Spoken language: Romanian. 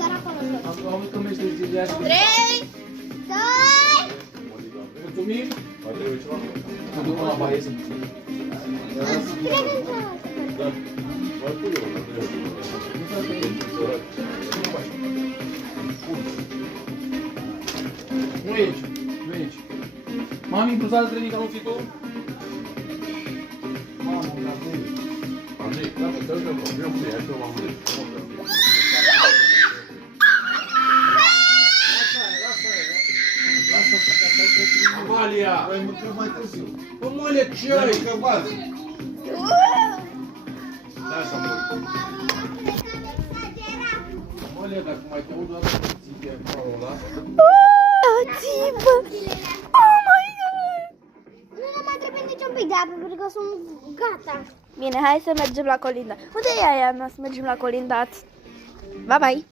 doar acolo. Am avut că mește zilele astea. 3, 2, Mulțumim. Mă duc la baie să Nu e aici, nu e aici. Mami, bruzada trenica nu ții tu? Mamă, la tine. Andrei, dă-mi un problem, ia și eu m-am gândit. Amalia! Ai mâncat mai târziu. Amalia, ce Ai ai? mâncat bază. Da, să mă Amalia, dacă mai te aud doar să ții pe acolo ăla. țipă! Oh my god! Nu mai trebuie niciun pic de apă, pentru că sunt gata. Bine, hai să mergem la colindat. Unde e aia mea să mergem la colindat? Bye bye!